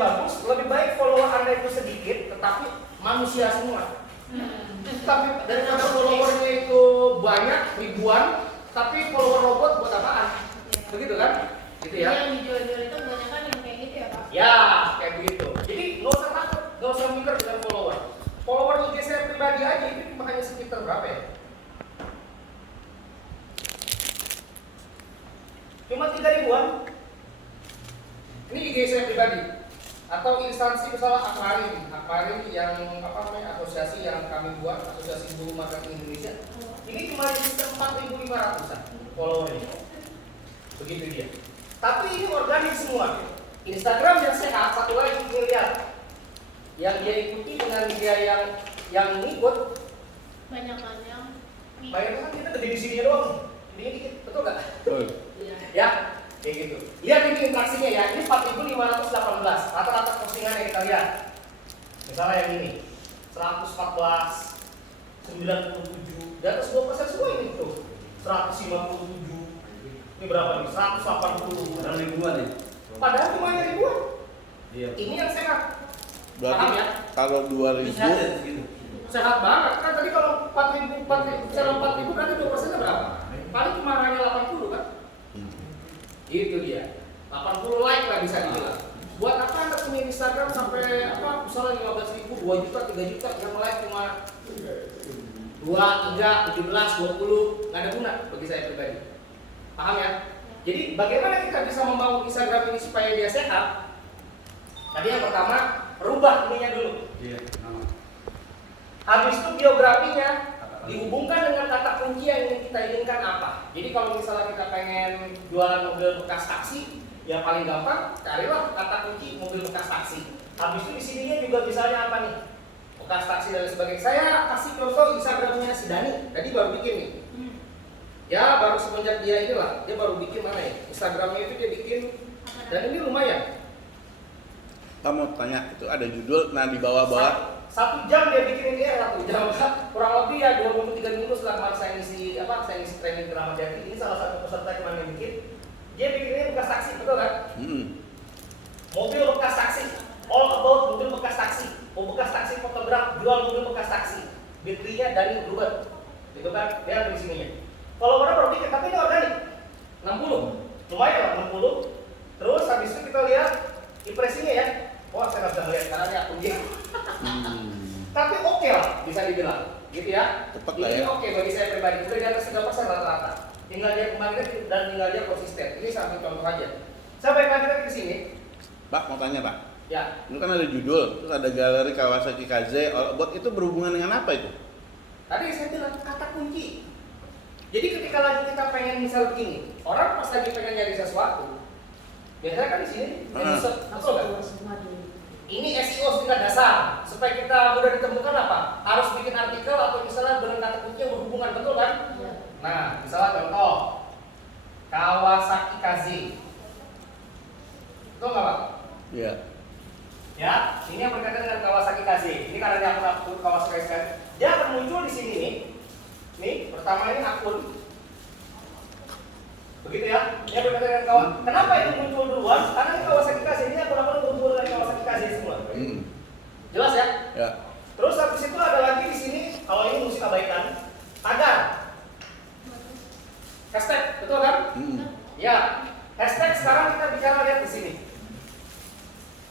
bagus, lebih baik follower Anda itu sedikit, tetapi manusia semua. Tapi daripada followernya itu banyak, ribuan, tapi follower robot buat apaan? Begitu kan? Gitu ya. Yang dijual-jual itu banyak kan yang kayak gitu ya Pak? Ya, kayak begitu. Jadi nggak usah takut, nggak usah mikir dengan follower. Follower IG saya pribadi aja itu cuma hanya sekitar berapa ya? Cuma 3 ribuan. Ini IG saya pribadi. Atau instansi misalnya Akmari yang apa namanya asosiasi yang kami buat, Asosiasi Guru Marketing Indonesia. Ini cuma sekitar 4.500-an followernya. Begitu dia. Tapi ini organik semua. Instagram yang sehat, satu lagi ini lihat. Yang dia ikuti dengan dia yang ngikut Banyak kan yang bayangkan kan kita gede di sini doang. Ini dikit, betul nggak? Betul. Ya, kayak gitu. Lihat ini interaksinya ya. Ini 4.518. Rata-rata postingan yang kita lihat. Misalnya yang ini 114, 97, di atas 2% semua ini tuh. 157. Ini berapa nih? 180. Orang ribuan ya? Padahal cuma hanya ribuan. Iya. Ini yang sehat. Berarti Paham ya? kalau 2000 Sehat banget. Kan tadi kalau 4.000 berarti 2%-nya berapa? Paling cuma hanya 80 kan? Itu dia. 80 like lah bisa dibilang. Buat apa Anda punya Instagram sampai apa misalnya 15.000, 2 juta, 3 juta yang like cuma 2, 3, 17, 20, nggak ada guna bagi saya pribadi. Paham ya? Jadi bagaimana kita bisa membangun Instagram ini supaya dia sehat? Tadi yang pertama, rubah ininya dulu. Iya, nama. Habis itu biografinya dihubungkan dengan kata kunci yang ingin kita inginkan apa. Jadi kalau misalnya kita pengen jualan mobil bekas taksi, ya paling gampang carilah kata kunci mobil bekas taksi. Habis itu di sininya juga misalnya apa nih? Bekas taksi dan sebagainya. Saya kasih contoh Instagramnya si Dani. Tadi baru bikin nih. Ya baru semenjak dia inilah, dia baru bikin mana ya? Instagramnya itu dia bikin dan ini lumayan. Kamu tanya itu ada judul, nah di bawah-bawah 1 jam dia bikin ini ya, 1 jam kurang lebih ya 2 minggu 3 minggu setelah kemarin saya ngisi training Keramat Jati. Ini salah satu peserta yang kemarin bikin. Dia bikin ini bekas taksi, betul kan? Mobil bekas taksi, all about mobil bekas taksi. Mau bekas taksi fotograf, jual mobil bekas taksi. Bitly-nya dari Bluebird, gitu kan? Dia ada di sininya. Kalau orang baru bikin, tapi ini organik 60, lumayan lah 60. Terus habis itu kita lihat impresinya ya. Wah saya nggak bisa ngeliat karena ini akun dia. Tapi oke lah bisa dibilang, gitu ya. Tepat lah Ini ya. oke bagi saya pribadi. Udah di atas 3% rata-rata. Tinggal dia kembalikan dan tinggal dia konsisten. Ini satu contoh aja. Saya balik lagi ke sini. Pak mau tanya Pak, Ya, itu kan ada judul, terus ada galeri Kawasaki KZ, buat itu berhubungan dengan apa itu? tadi saya bilang kata kunci. Jadi ketika lagi kita pengen misal begini, orang pas lagi pengen nyari sesuatu, biasanya kan di sini, betul nggak? Ini SEO tingkat dasar supaya kita mudah ditemukan apa? Harus bikin artikel atau misalnya dengan kata kunci yang berhubungan, betul kan? Ya. Nah, misalnya contoh Kawasaki KZ, betul nggak Pak? Iya. Ya, ini yang berkaitan dengan Kawasaki KZ. Ini karena dia akun Kawasaki KZ, dia akan muncul di sini nih. Nih, pertama ini akun. Begitu ya? Dia berkaitan dengan kawan. Kenapa itu muncul duluan? Karena ini Kawasaki KZ ini akun-akun berhubungan dengan Kawasaki KZ semua. Jelas ya? Ya. Terus habis itu ada lagi di sini, kalau ini musik abaikan, tagar. Hashtag, betul kan? Ya. Hashtag sekarang kita bicara lihat di sini.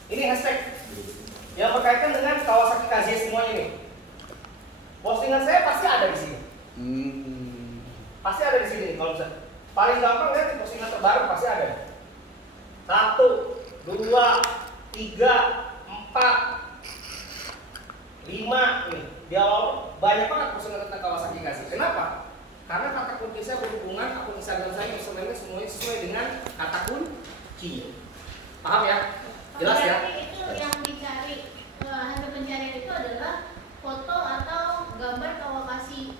Ini hashtag yang berkaitan dengan Kawasaki KZ semuanya ini. Postingan saya pasti ada di sini. Pasti ada di sini kalau bisa. Paling gampang lihat di postingan terbaru pasti ada. 1, 2, 3, 4, 5 nih. Di awal banyak banget postingan tentang Kawasaki KZ. Kenapa? Karena kata kunci saya berhubungan akun Instagram saya yang semuanya sesuai dengan kata kunci. Paham ya? Jelas ya? Berarti itu yang dicari hasil pencarian itu adalah foto atau gambar Kawasaki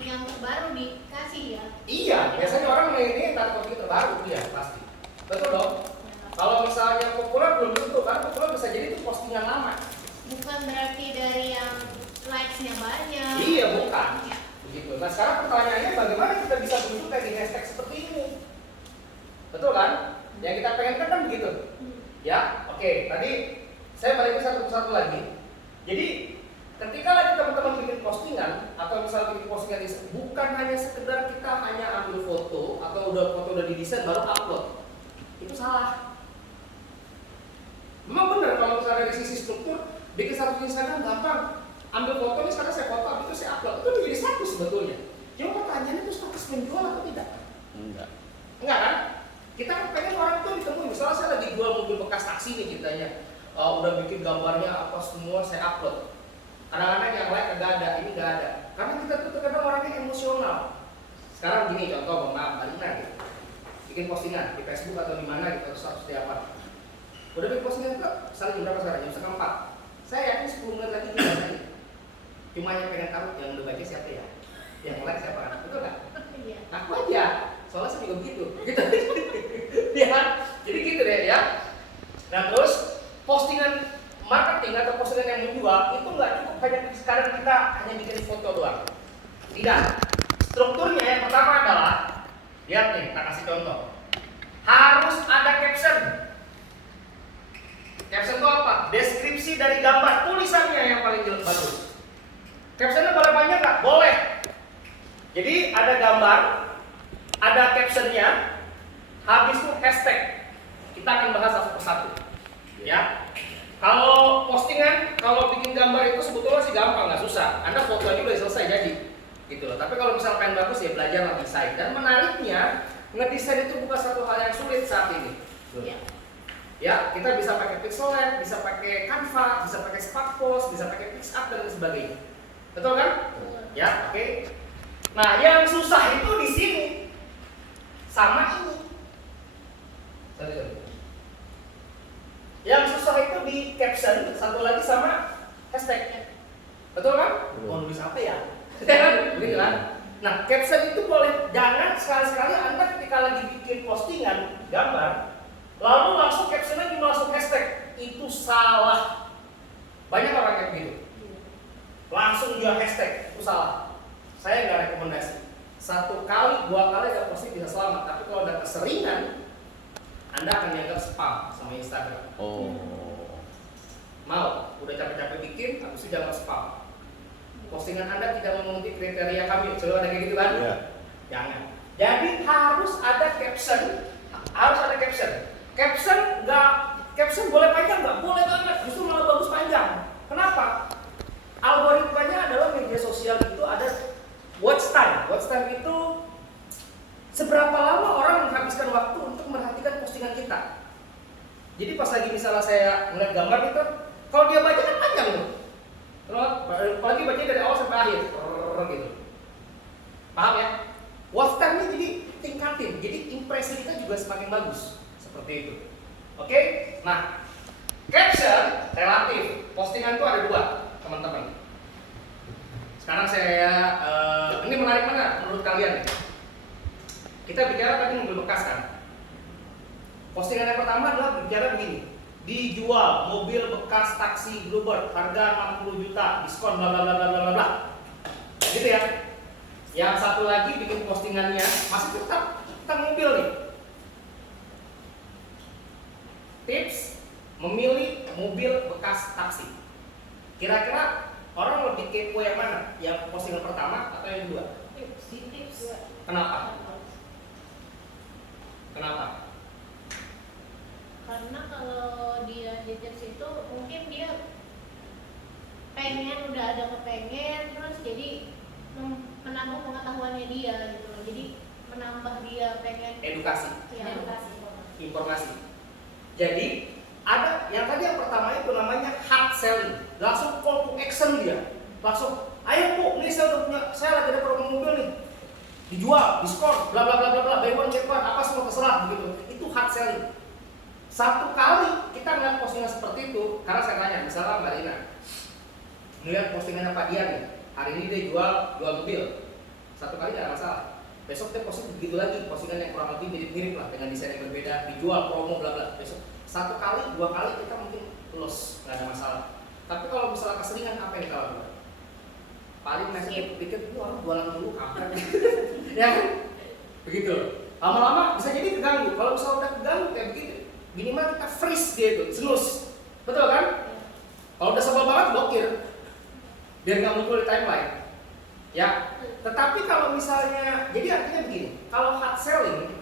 yang baru dikasih ya? Iya, biasanya orang ini kata kunci terbaru dia pasti. Betul dong? Kalau misalnya populer belum tentu, kan populer bisa jadi itu postingan lama. Bukan berarti dari yang likes-nya banyak. Iya, bukan. Begitu. Nah sekarang pertanyaannya bagaimana kita bisa bentuk di hashtag seperti ini? Betul kan? Yang kita pengen kan begitu. Ya, oke. Oke, tadi saya balikin satu persatu lagi. Jadi ketika lagi teman-teman bikin postingan atau misalnya bikin postingan bukan hanya sekedar kita hanya ambil foto atau foto udah didesain baru upload. Itu salah. Memang benar kalau misalnya dari sisi struktur bikin satu Instagram gampang. Ambil foto nih sekarang saya foto, habis itu saya upload. Itu menjadi status sebetulnya. Cuma pertanyaannya itu status menjual atau tidak? Enggak. Enggak kan? Kita kan pengen orang itu ditemui. Misalnya saya lagi jual mobil bekas taksi nih ceritanya. Udah bikin gambarnya apa semua saya upload. Kadang-kadang yang like enggak ada, ini enggak ada. Karena kita tuh terkadang orangnya emosional. Sekarang gini contoh, maaf, Marina gitu. Bikin postingan di Facebook atau di mana gitu, status di apa. Udah bikin postingan itu, saling jam berapa sekarang? Jam 3:30. Saya yakin 10 menit lagi juga lagi. Cuma yang pengen tahu yang udah baca siapa ya? Yang like siapa kan? Betul nggak? Iya. Aku aja, soalnya saya juga begitu. Gitu. Ya, jadi gitu deh ya. Nah terus postingan marketing atau postingan yang menjual itu nggak cukup hanya sekarang kita hanya bikin foto doang. Tidak. Strukturnya yang pertama adalah, lihat nih, kita kasih contoh. Harus ada caption. Caption itu apa? Deskripsi dari gambar, tulisannya yang paling bagus. Captionnya boleh banyak nggak? Boleh. Jadi ada gambar, ada captionnya, habis itu hashtag. Kita akan bahas satu persatu. Ya. Kalau postingan, kalau bikin gambar itu sebetulnya sih gampang, nggak susah. Anda foto aja udah selesai jadi. Gitu loh. Tapi kalau misalkan bagus ya belajar desain. Dan menariknya, ngedesain itu bukan satu hal yang sulit saat ini. Iya. Ya, kita bisa pakai Pixelab, bisa pakai Canva, bisa pakai Sparkpost, bisa pakai PixArt dan sebagainya. Betul kan? Ya, oke. Nah, yang susah itu di sini sama ini. Sorry. Yang susah itu di caption, satu lagi sama hashtag. Betul kan? Mau nulis apa ya? Begitu kan? Nah, caption itu boleh, jangan sekali-sekali Anda ketika lagi bikin postingan gambar lalu langsung captionnya langsung hashtag. Itu salah. Banyak orang kayak begitu. Langsung jual hashtag, itu salah. Saya nggak rekomendasi. 1 kali, 2 kali nggak pasti bisa selamat. Tapi kalau udah keseringan, Anda akan dianggap spam sama Instagram. Mau, udah capek-capek bikin, habis itu jangan spam. Postingan Anda tidak memenuhi kriteria kami. Selalu ada kayak gitu kan? Iya. Jangan. Jadi harus ada caption. Harus ada caption. Caption boleh panjang nggak? Boleh banget. Justru malah bagus panjang. Kenapa? Algoritmanya adalah media sosial itu ada watch time. Watch time itu seberapa lama orang menghabiskan waktu untuk merhatikan postingan kita. Jadi pas lagi misalnya saya melihat gambar itu, kalau dia baca kan panjang tuh. Apalagi baca dari awal sampai akhir, gitu. Paham ya? Watch time-nya jadi tingkatin, jadi impresi kita juga semakin bagus. Seperti itu. Oke? Nah, caption relatif. Postingan itu ada 2, teman-teman. Sekarang saya, ini menarik mana menurut kalian? Kita bicara tadi mobil bekas kan? Postingan yang pertama adalah bicara begini. Dijual mobil bekas taksi Bluebird harga 60 juta, diskon bla bla bla bla bla bla. Gitu ya. Yang satu lagi bikin postingannya masih tetap tentang mobil nih. Tips memilih mobil bekas taksi. Kira-kira orang lebih kepo yang mana? Yang postingan pertama atau yang kedua? Tips. Kenapa? Kenapa? Karena kalau dia di tips itu mungkin dia pengen, udah ada kepengen, terus jadi menambah pengetahuannya dia gitu loh. Jadi menambah dia pengen Edukasi. ya, edukasi. Informasi. Jadi ada yang tadi yang pertama itu namanya hard selling, langsung call to action dia, langsung ayo Bu, ini saya udah punya, saya lagi ada promo mobil nih, dijual, diskon, bla bla bla bla bla, buy one get one, apa semua terserah begitu. Itu hard selling. 1 kali kita melihat postingan seperti itu, karena saya tanya, misalnya Mbak Rina, melihat postingannya Pak Dian nih, hari ini dia jual mobil, 1 kali nggak ada masalah. Besok dia posting begitu lagi, postingan yang kurang lebih mirip-mirip lah dengan desain yang berbeda, dijual promo bla bla. Besok 1 kali, 2 kali kita mungkin loss, nggak ada masalah. Tapi kalau misalnya keseringan apa yang kita lakukan? Paling masih pikir itu orang jualan dulu kapan? Ya kan? Begitu. Lama-lama bisa jadi keganggu. Kalau misalnya udah keganggu kayak begitu, minimal kita freeze dia itu, snooze. Betul kan? Kalau udah sebel banget blokir. Biar nggak muncul di timeline. Ya. Tetapi kalau misalnya, jadi artinya begini, kalau hard selling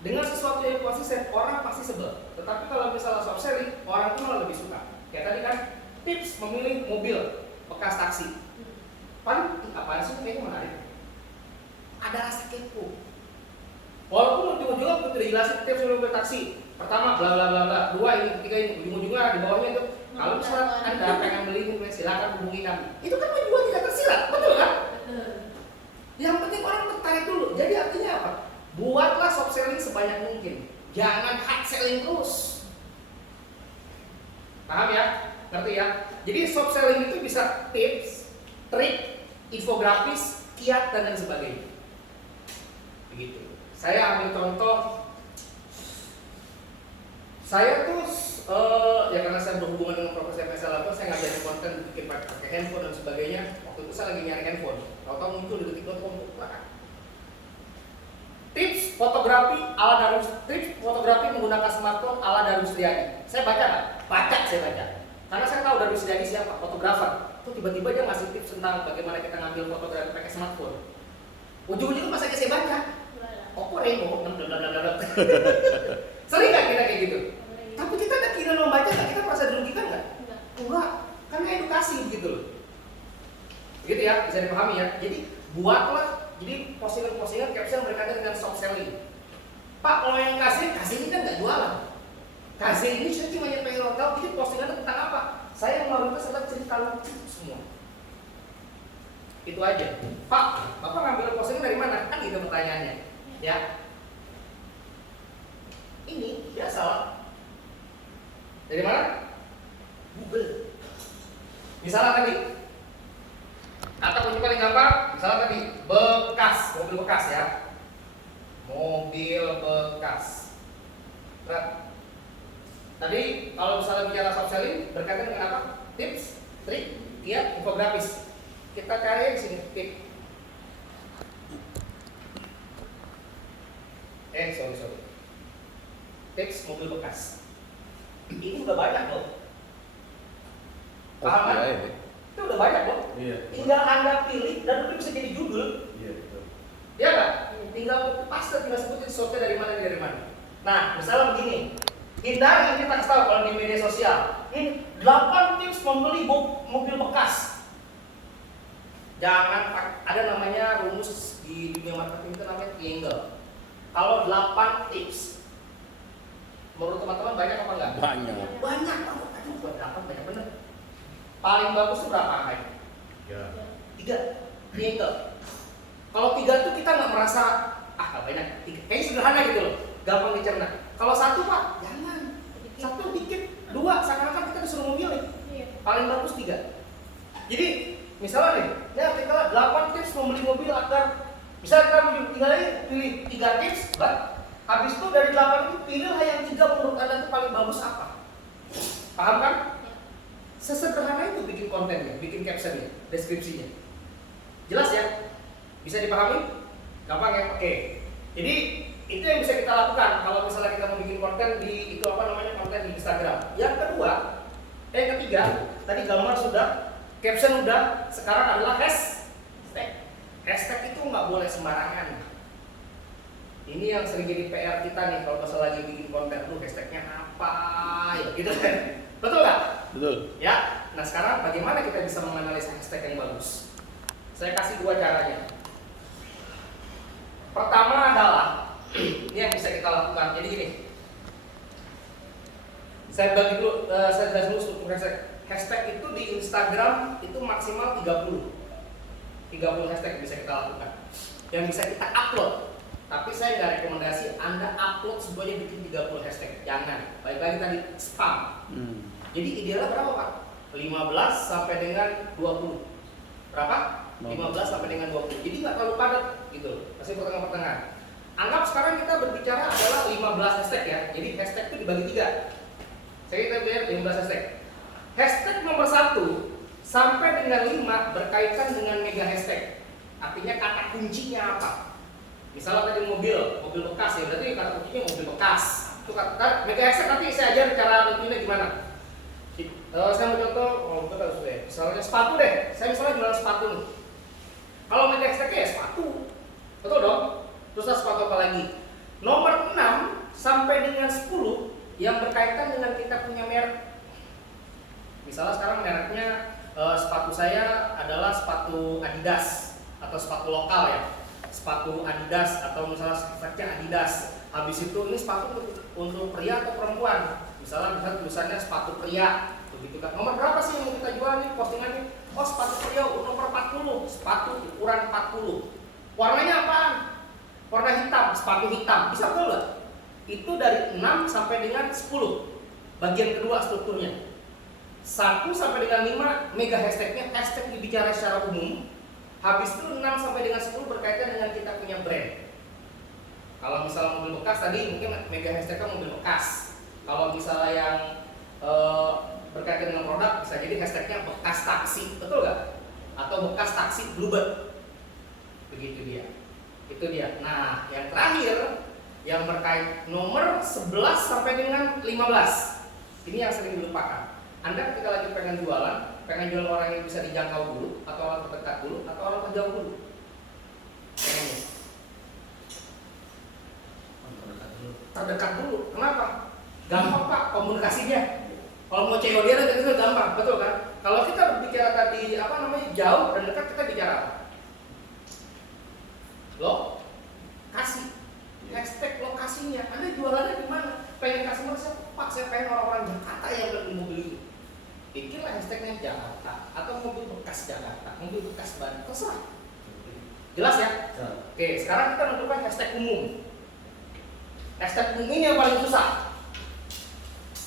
dengan sesuatu yang konsisten, orang pasti sebel. Tetapi kalau misalnya soft selling, orang tuh malah lebih suka. Kayak tadi kan, tips memilih mobil bekas taksi. Paling apaan sih kayaknya menarik. Ada rasa kepo. Walaupun ujung-ujungnya begitu dijelasin tips memilih mobil taksi. Pertama, bla bla bla bla. Dua ini, ketiga ini, ujung-ujungnya di bawahnya itu. Kalau misalnya Anda pengen beli ini, silakan hubungi kami. Itu kan menjual tidak tersirat, betul kan? Yang penting orang tertarik dulu. Jadi artinya apa? Buatlah soft selling sebanyak mungkin. Jangan hard selling terus. Paham ya? Ngerti ya? Jadi soft selling itu bisa tips, trik, infografis, kiat dan lain sebagainya. Begitu. Saya ambil contoh. Saya tuh ya karena saya berhubungan dengan profesi MSL apa, saya ngajarin konten bikin pakai handphone dan sebagainya. Waktu itu saya lagi nyari handphone. Tahu-tahu muncul di detik.com. Tips fotografi menggunakan smartphone ala Darusriani. Saya baca nggak? Baca, saya baca. Karena saya tahu Darusriani siapa, fotografer. Tuh tiba-tiba dia ngasih tips tentang bagaimana kita ngambil fotografi pakai smartphone. Ujung-ujungnya pas saya baca, Oppo Reno, sering nggak kita kayak gitu? Tapi kita ada keinginan membaca nggak? Kita merasa dirugikan nggak? Enggak, karena edukasi begitu loh. Begitu ya, bisa dipahami ya. Jadi buatlah, jadi postingan-postingan caption berkaitan dengan soft selling. Pak, kalau yang kasih ini kan nggak jualan. Kasih ini saya cuma yang pengen tahu, jadi postingan tentang apa? Saya mayoritas adalah cerita lucu semua. Itu aja. Pak, Bapak ngambil postingan dari mana? Kan gitu pertanyaannya. Ya. Ini biasa lah. Dari mana? Google. Misalnya tadi, kata kunci paling gampang, misalnya tadi bekas, mobil bekas ya. Mobil bekas. Berat. Tadi kalau misalnya bicara soft selling berkaitan dengan apa? Tips, trik, kiat, infografis. Kita cari di sini tip. Sorry. Tips mobil bekas. Ini udah banyak loh. Paham kan? Itu udah banyak loh. Iya. Tinggal Anda pilih dan itu bisa jadi judul. Iya, betul. Iya nggak? Tinggal tinggal sebutin source dari mana. Nah, misalnya begini. Hindari, ini tak tahu kalau di media sosial. Ini 8 tips membeli mobil bekas. Jangan ada namanya rumus di dunia marketing itu namanya triangle. Kalau 8 tips, menurut teman-teman banyak apa enggak? Banyak. Banyak. Aduh, buat 8 banyak bener. Paling bagus itu berapa angkanya? Ya. 3. Triangle. Kalau 3 itu kita nggak merasa nggak banyak. Kayaknya sederhana gitu loh, gampang dicerna. Kalau 1 Pak, jangan. 1 dikit, 2 seakan-akan kita disuruh memilih. Paling bagus 3. Jadi misalnya nih, ini artikel 8 tips membeli mobil agar bisa kita tinggal pilih 3 tips, kan? Habis itu dari 8 itu pilihlah yang 3 menurut Anda itu paling bagus apa? Paham kan? Sesederhana itu bikin kontennya, bikin captionnya, deskripsinya. Jelas ya? Bisa dipahami? Gampang ya? Oke. Jadi itu yang bisa kita lakukan kalau misalnya kita mau bikin konten di itu apa namanya konten di Instagram. Yang ketiga, tadi gambar sudah, caption udah, sekarang adalah hashtag. Hashtag itu nggak boleh sembarangan. Ini yang sering jadi PR kita nih kalau masalah lagi bikin konten, hashtagnya apa ya gitu kan? Betul nggak? Betul. Ya. Nah sekarang bagaimana kita bisa menganalisa hashtag yang bagus? Saya kasih 2 caranya. Pertama adalah ini yang bisa kita lakukan. Jadi gini, saya bagi dulu, saya jelas dulu struktur hashtag. Hashtag itu di Instagram itu maksimal 30 hashtag bisa kita lakukan, yang bisa kita upload. Tapi saya nggak rekomendasi Anda upload semuanya bikin 30 hashtag. Jangan. Baik lagi tadi spam. Jadi idealnya berapa Pak? 15 sampai dengan 20. Berapa? 15 sampai dengan 20. Jadi nggak terlalu padat gitu. Masih pertengahan-pertengahan. Anggap sekarang kita berbicara adalah 15 hashtag ya. Jadi hashtag itu dibagi 3. Kita lihat 15 hashtag. Hashtag nomor 1 sampai dengan 5 berkaitan dengan mega hashtag. Artinya kata kuncinya apa? Misalnya tadi mobil bekas ya, berarti kata kuncinya mobil bekas. Tukar mega hashtag nanti saya ajar cara nentuinnya gimana. Saya mau contoh, betul deh. Misalnya sepatu deh. Saya misalnya jualan sepatu nih. Kalau mega hashtagnya ya sepatu, betul dong. Terus sepatu apa lagi? Nomor 6 sampai dengan 10 yang berkaitan dengan kita punya merek. Misalnya sekarang mereknya sepatu saya adalah sepatu Adidas atau sepatu lokal ya. Sepatu Adidas atau misalnya speknya Adidas. Habis itu ini sepatu untuk pria atau perempuan. Misalnya tulisannya sepatu pria, begitu kan. Nomor berapa sih yang mau kita jual nih postingannya? Oh, sepatu pria nomor 40, sepatu ukuran 40. Warnanya apaan? Warna hitam, sepatu hitam. Bisa betul nggak? Itu dari 6 sampai dengan 10. Bagian kedua strukturnya. 1 sampai dengan 5 mega hashtagnya, hashtag dibicara secara umum. Habis itu 6 sampai dengan 10 berkaitan dengan kita punya brand. Kalau misalnya mobil bekas tadi mungkin mega hashtagnya mobil bekas. Kalau misalnya yang berkaitan dengan produk bisa jadi hashtagnya bekas taksi, betul nggak? Atau bekas taksi Bluebird. Begitu dia. Itu dia. Nah, yang terakhir yang berkait nomor 11 sampai dengan 15. Ini yang sering dilupakan. Anda ketika lagi pengen jual orang yang bisa dijangkau dulu, atau orang terdekat dulu, atau orang terjauh dulu. Pengennya terdekat dulu. Kenapa? Gampang Pak komunikasinya. Kalau mau COD itu gampang, betul kan? Kalau kita berbicara tadi jauh dan dekat, kita bicara apa? Lokasi. Hashtag lokasinya. Anda jualannya di mana? Pengen customer saya, Pak, saya pengen orang-orang Jakarta yang beli mobil ini. Bikinlah hashtagnya Jakarta atau mobil bekas Jakarta, mobil bekas Bandung, terserah. Jelas ya? Oke, sekarang kita menentukan hashtag umum. Hashtag umum ini yang paling susah.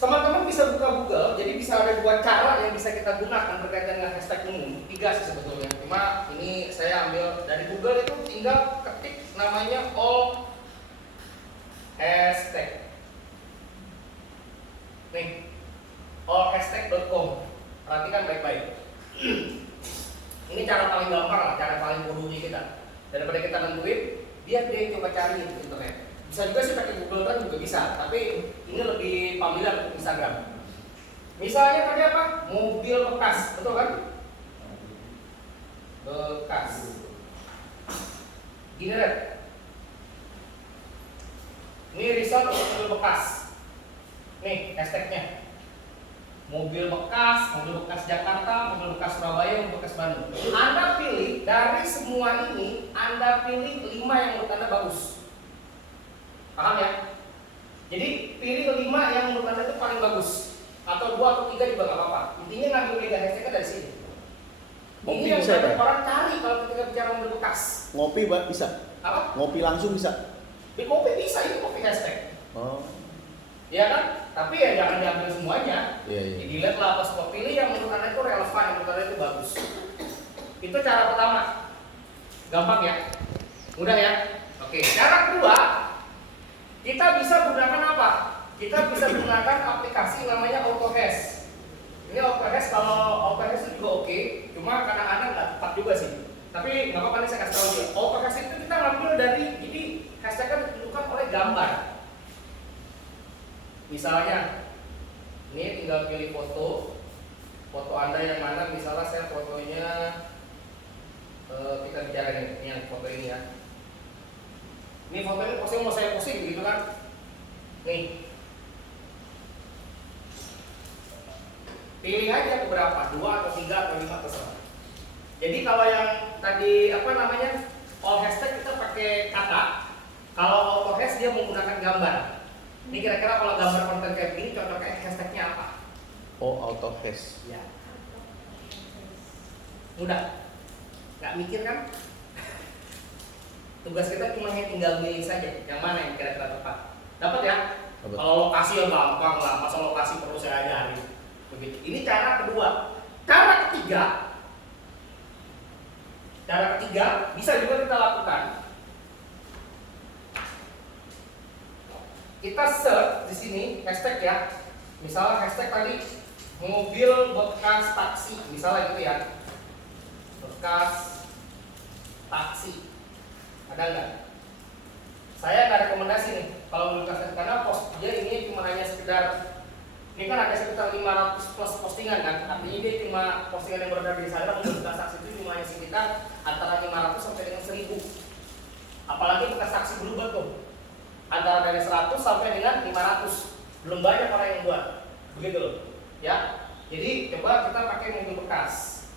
Teman-teman bisa buka Google, jadi bisa ada 2 cara yang bisa kita gunakan berkaitan dengan hashtag umum. 3 sih sebetulnya. Cuma ini saya ambil dari Google, itu tinggal ketik namanya all hashtag. Nih, allhashtag.com. Perhatikan baik-baik. Ini cara paling gampang lah, cara paling bodohnya kita. Daripada kita nentuin, dia coba cari di internet. Bisa juga sih pakai Google kan juga bisa, tapi ini lebih familiar untuk Instagram. Misalnya tadi apa? Mobil bekas, betul kan? Bekas. Gini deh. Ini result untuk mobil bekas. Nih hashtagnya. Mobil bekas Jakarta, mobil bekas Surabaya, mobil bekas Bandung. Anda pilih dari semua ini, Anda pilih 5 yang menurut Anda bagus. Paham ya? Jadi pilih 5 yang menurut Anda itu paling bagus. Atau 2 atau 3 juga nggak apa-apa. Intinya ngambil mega hashtagnya dari sini. Ngopi ini yang bisa ya? orang cari kalau ketika bicara mobil bekas. Ngopi bisa? Apa? Ngopi langsung bisa? Di kopi bisa, ini kopi hashtag. Oh. Ya kan? Tapi ya jangan diambil semuanya. Iya. Dilihat lah pas pilih yang menurut Anda itu relevan, yang menurut Anda itu bagus. Itu cara pertama. Gampang ya? Mudah ya? Oke, cara kedua, kita bisa gunakan apa? Kita bisa gunakan aplikasi namanya AutoHash. Ini AutoHash, kalau AutoHash itu juga oke, cuma kadang-kadang nggak tepat juga sih. Tapi nggak apa-apa nih saya kasih tahu dia. AutoHash itu kita ngambil dari, jadi hashtagnya ditentukan oleh gambar. Misalnya, ini tinggal pilih foto Anda yang mana. Misalnya saya fotonya, kita bicara nih, yang foto ini ya. Ini fotonya posting mau saya posting gitu kan? Nih, pilih aja beberapa, 2 atau 3 atau 5 terserah. Jadi kalau yang tadi all hashtag kita pakai kata, kalau AutoHash dia menggunakan gambar. Ini kira-kira kalau gambar konten kayak gini cocoknya hashtagnya apa? Oh, AutoHash. Ya. Mudah. Nggak mikir kan? Tugas kita cuma tinggal milih saja yang mana yang kira-kira tepat. Dapat ya? Dapat. Kalau lokasi ya gampang lah, masa lokasi perlu saya ajarin. Begitu. Ini cara kedua. Cara ketiga bisa juga kita lakukan. Kita search di sini hashtag ya. Misalnya hashtag tadi mobil bekas taksi, misalnya gitu ya. Bekas taksi. Ada nggak? saya nggak rekomendasi nih kalau membeli Bekas karena post dia ini cuma hanya sekedar, ini kan ada sekitar 500 plus postingan kan, artinya dia cuma postingan yang beredar di Instagram untuk bekas saksi itu cuma hanya sekitar antara 500 sampai dengan 1000. Apalagi bekas saksi berubah tuh antara dari 100 sampai dengan 500, belum banyak orang yang buat, begitu loh ya. Jadi coba kita pakai mobil bekas.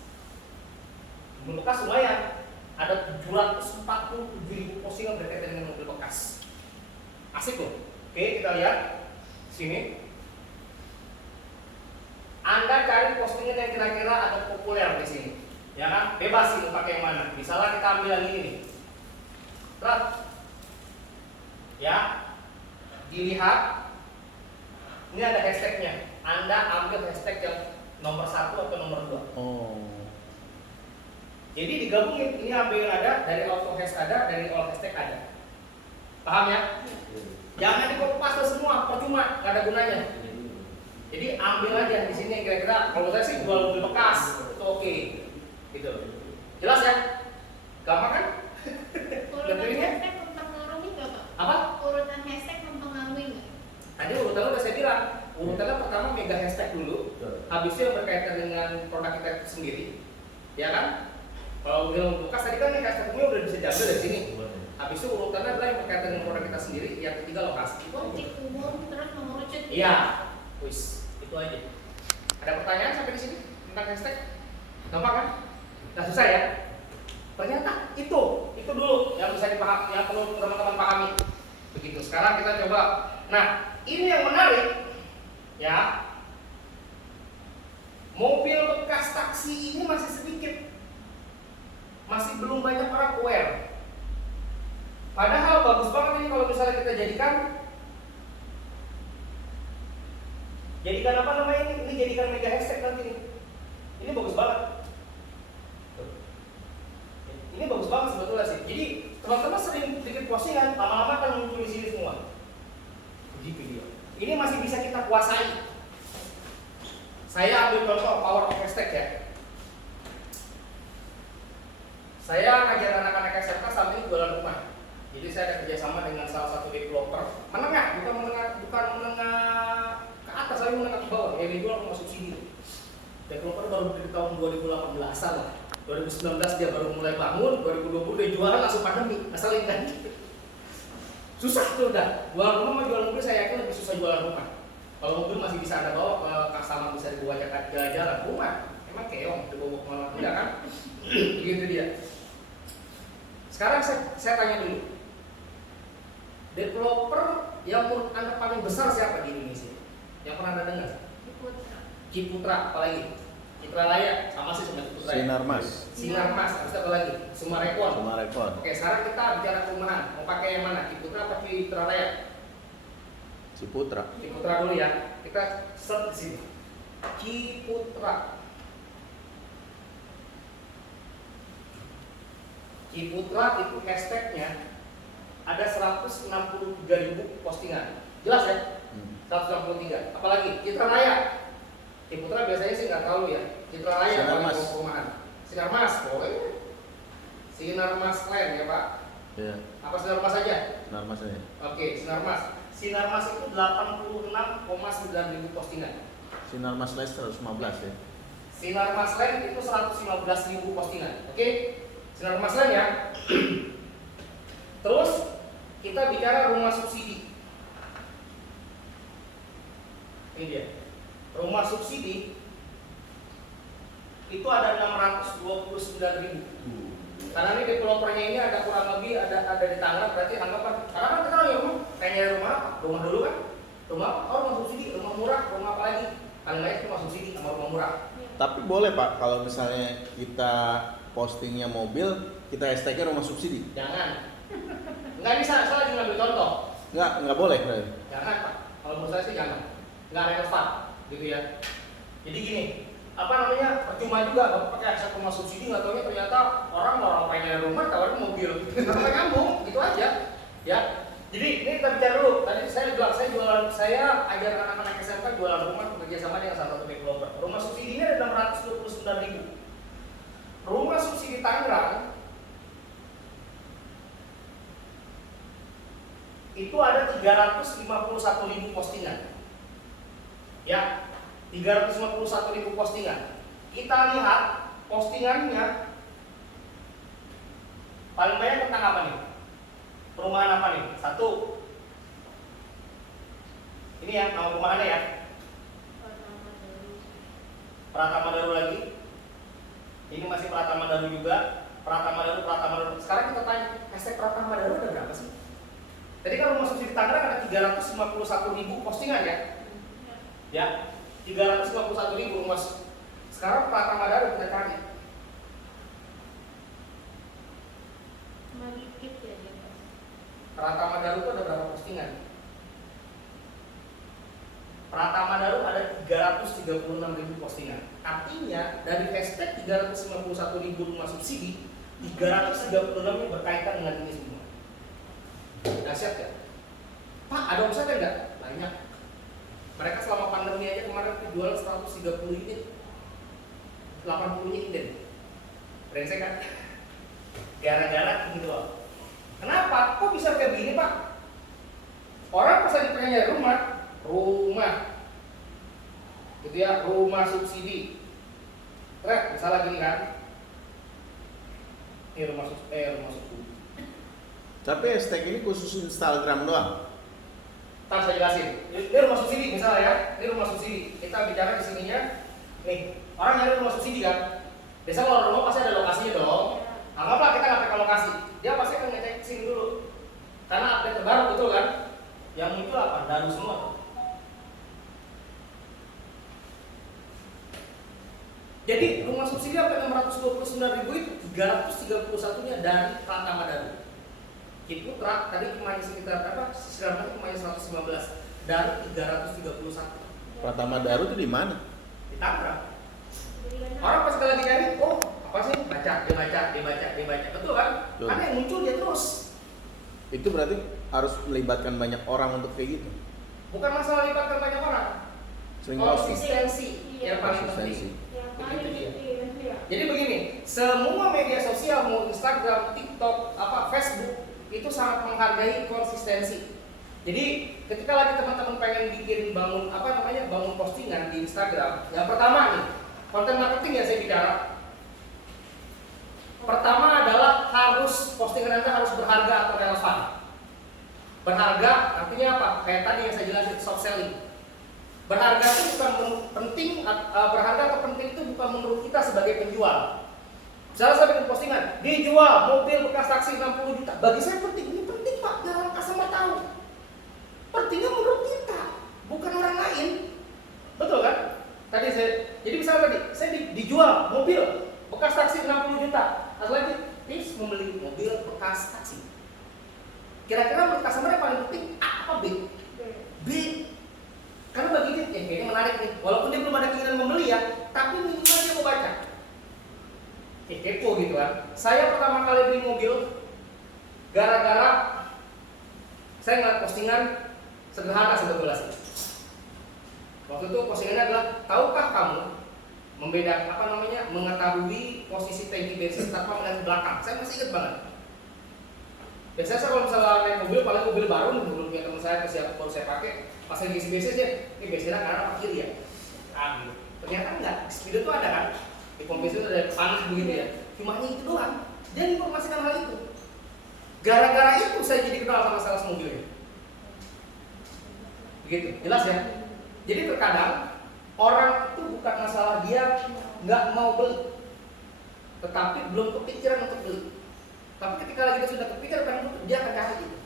Mobil bekas lumayan, ada 747.000 postingan berkaitan dengan mobil bekas. Asik loh. Oke, kita lihat sini. Anda cari postingan yang kira-kira agak populer di sini, ya kan? Bebas sih mau pakai yang mana. Misalnya kita ambil yang ini nih. Terus, ya, dilihat. Ini ada hashtagnya. Anda ambil hashtag yang nomor 1 atau nomor 2. Oh. Jadi digabungin. Ini ambil yang ada dari auto hash ada, dari all hashtag ada. Paham ya? Jangan di copy paste semua, percuma, nggak ada gunanya. Jadi ambil aja di sini kira-kira. Kalau saya sih jual mobil bekas, itu oke. Gitu. Jelas ya? Gampang kan? Urutan hashtag mempengaruhi nggak Pak? Apa? Urutan hashtag mempengaruhi nggak? Tadi urutannya udah saya bilang. Urutannya pertama mega hashtag dulu, habis itu yang berkaitan dengan produk kita sendiri, ya kan? Kalau mobil bekas tadi kan hashtagnya udah bisa diambil dari sini. Habis itu urutannya adalah yang berkaitan dengan produk kita sendiri, yang ketiga lokasi. Itu aja. Cek umum terus mengerucut. Iya, wis, itu aja. Ada pertanyaan sampai di sini tentang hashtag? Gampang kan? Nggak susah ya? Ternyata itu dulu yang bisa dipahami, yang perlu teman-teman pahami. Begitu. Sekarang kita coba. Nah, ini yang menarik, ya. Mobil bekas taksi ini masih sedikit, masih belum banyak orang aware. Padahal bagus banget ini kalau misalnya kita jadikan apa namanya ini? Ini jadikan mega hashtag nanti nih. Ini bagus banget. Ini bagus banget sebetulnya sih. Jadi teman-teman sering bikin postingan, lama-lama akan muncul di sini semua. Begitu dia. Ini masih bisa kita kuasai. Saya ambil contoh power of hashtag ya. Saya ngajar anak-anak SMK sambil jualan rumah. Jadi saya ada kerjasama dengan salah satu developer menengah, bukan menengah ke atas, tapi menengah ke bawah. Yang dijual rumah subsidi. Developer baru dari tahun 2018-an lah. 2019 dia baru mulai bangun, 2020 dia jualan langsung pandemi, asalin kan. Susah tuh udah. Jual rumah sama jual mobil saya yakin lebih susah jualan rumah. Kalau mobil masih bisa Anda bawa ke customer, bisa dibawa jalan-jalan. Rumah emang keong, dibawa kemana tidak kan? Begitu dia. Sekarang saya tanya dulu. Developer yang menurut Anda paling besar siapa di Indonesia? Yang pernah Anda dengar? Ciputra, apalagi? Citra Raya, sama sih sama Ciputra. Sinarmas, habis apa lagi? Sumarekon. Oke, sekarang kita bicara perumahan. Mau pakai yang mana? Ciputra apa Citra Raya? Ciputra Dulu ya. Kita search di sini. Ciputra itu hashtagnya ada 163.000 postingan. Jelas ya? 163. Apalagi Citra Raya. Ciputra biasanya sih nggak tahu ya. Citra Raya paling perumahan. Sinarmas, boleh. Sinarmas Land ya Pak. Iya. Apa Sinarmas aja? Sinarmas aja. Oke, Sinarmas. Sinarmas itu 86,9.000 postingan. Sinarmas Land 115 ya. Sinarmas Land itu 115.000 postingan. Oke? Sinarmas Land ya. Terus kita bicara rumah subsidi. Ini dia. Rumah subsidi itu ada 629.000. Karena ini developernya ini ada kurang lebih ada di Tangerang, berarti anggapan karena kan kita ya rumah dulu kan, rumah subsidi, rumah murah, rumah apa lagi? Paling banyak rumah subsidi sama rumah murah. Tapi boleh Pak kalau misalnya kita postingnya mobil, kita hashtagnya rumah subsidi. Jangan. Nggak bisa, saya lagi ngambil contoh. Nggak boleh. Jangan Pak. Kalau menurut saya sih jangan. Nggak relevan, gitu ya. Jadi gini, percuma juga Bapak pakai hashtag rumah subsidi, nggak taunya ternyata orang pengen rumah tawarin mobil. Nggak nyambung, gitu aja. Ya. Jadi ini kita bicara dulu. Tadi saya ajar anak-anak SMK jualan rumah bekerja sama dengan salah satu developer. Rumah subsidinya ada 629.000. Rumah subsidi Tangerang 351.000 postingan. Ya, 351.000 postingan. Kita lihat postingannya paling banyak tentang apa nih? Perumahan apa nih? Satu. Ini ya, nama perumahannya ya. Pratama Daru lagi. Ini masih Pratama Daru juga. Pratama Daru. Sekarang kita tanya, hashtag Pratama Daru ada berapa sih? Tadi kalau rumah subsidi Tangerang ada 351.000 postingan ya. Ya, 351.000 rumah. Sekarang Pratama Daru kita cari. Cuma dikit ya dia. Pratama Daru itu ada berapa postingan? Pratama Daru ada 336.000 postingan. Artinya dari hashtag 351.000 rumah subsidi, 336 berkaitan dengan ini semua. Dahsyat ya? Pak, ada omsetnya enggak? Banyak. Mereka selama pandemi aja kemarin jual 130 unit, 80-nya inden. Brengsek kan? Gara-gara gitu loh. Kenapa? Kok bisa kayak gini Pak? Orang pas lagi pengen nyari rumah gitu ya, rumah subsidi. Misalnya gini kan, ini rumah subsidi. Tapi hashtag ini khusus Instagram doang. Ntar saya jelasin. Ini rumah subsidi misalnya ya, ini rumah subsidi. Kita bicara di sininya, nih orang nyari rumah subsidi kan. Biasa kalau rumah pasti ada lokasinya dong. Anggaplah kita nggak pakai lokasi, dia pasti akan ngecek sini dulu. Karena update terbaru betul kan? Yang muncul apa? Daru semua. Jadi rumah subsidi sampai 629.000 itu 331-nya dari Pratama Daru. Ciputra tadi cuma sekitar apa? Sekitar cuma 115 dari 331. Pratama Daru itu di mana? Di Tangerang. Orang pas lagi cari, oh apa sih? Dia baca, betul kan? Betul. Karena yang muncul dia terus. Itu berarti harus melibatkan banyak orang untuk kayak gitu. Bukan masalah libatkan banyak orang. Sering posting. Konsistensi yang paling Konsistensi. penting. Yang Begitu paling dia. penting ya. Jadi begini, semua media sosial mau Instagram, TikTok, Facebook itu sangat menghargai konsistensi. Jadi ketika lagi teman-teman pengen bangun postingan di Instagram, yang pertama nih, konten marketing yang saya bicara. Pertama adalah postingan Anda harus berharga atau relevan. Berharga artinya apa? Kayak tadi yang saya jelasin, soft selling. Berharga itu bukan penting, berharga atau penting itu bukan menurut kita sebagai penjual. Misalnya saya bikin postingan, dijual mobil bekas taksi 60 juta. Bagi saya penting, ini penting Pak, biar customer tahu. Pentingnya menurut kita, bukan orang lain. Betul kan? Jadi misalnya saya dijual mobil bekas taksi 60 juta. Atau lagi, tips membeli mobil bekas taksi. Kira-kira menurut customer yang paling penting A apa B? B. Karena bagi dia, kayaknya menarik nih. Walaupun dia belum ada keinginan membeli ya, tapi minimal dia mau baca. Kepo gitu kan. Saya pertama kali beli mobil gara-gara saya ngeliat postingan sederhana sebetulnya sih. Waktu itu postingannya adalah, tahukah kamu mengetahui posisi tangki bensin tanpa melihat belakang? Saya masih ingat banget. Biasanya saya kalau misalnya naik mobil, paling mobil baru, mobil punya teman saya baru saya pakai, pas lagi isi bensin aja, ini bensinnya kanan apa kiri ya? Gitu. Ternyata enggak, speedo itu ada kan? Di pom bensin itu ada panas begitu ya. Cuma itu doang. Dia informasikan hal itu. Gara-gara itu saya jadi kenal sama sales mobilnya. Begitu, jelas ya? Jadi terkadang orang itu bukan masalah dia nggak mau beli, tetapi belum kepikiran untuk beli. Tapi ketika lagi dia sudah kepikiran dia akan cari itu.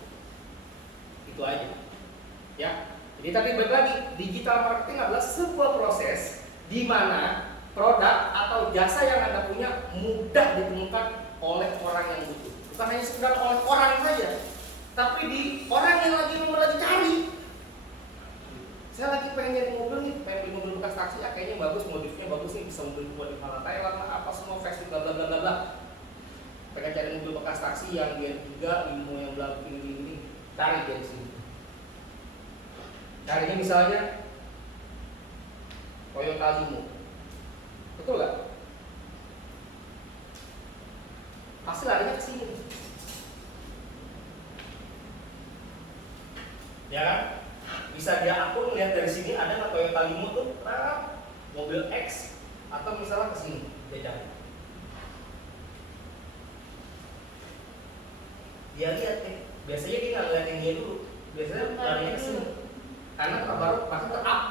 Itu aja. Ya. Jadi tadi balik lagi, digital marketing adalah sebuah proses di mana produk atau jasa yang Anda punya mudah ditemukan oleh orang yang butuh. Bukan hanya sekedar oleh orang saja, tapi di orang yang lagi cari. Saya lagi pengen nyari mobil nih, pengen beli mobil bekas taksi, kayaknya bagus, modifnya bagus nih, bisa mobil buat di mana Thailand, apa semua versi bla bla bla bla bla. Pengen cari mobil bekas taksi yang dia 3, limo yang bla ini, cari dia di sini. Carinya misalnya Toyota Limo. Betul nggak? Pasti larinya ke sini. Ya. mobil X atau misalnya ke sini dia cari. Dia lihat biasanya dia nggak ngeliatin dia dulu, biasanya larinya ke sini karena baru pasti ter-up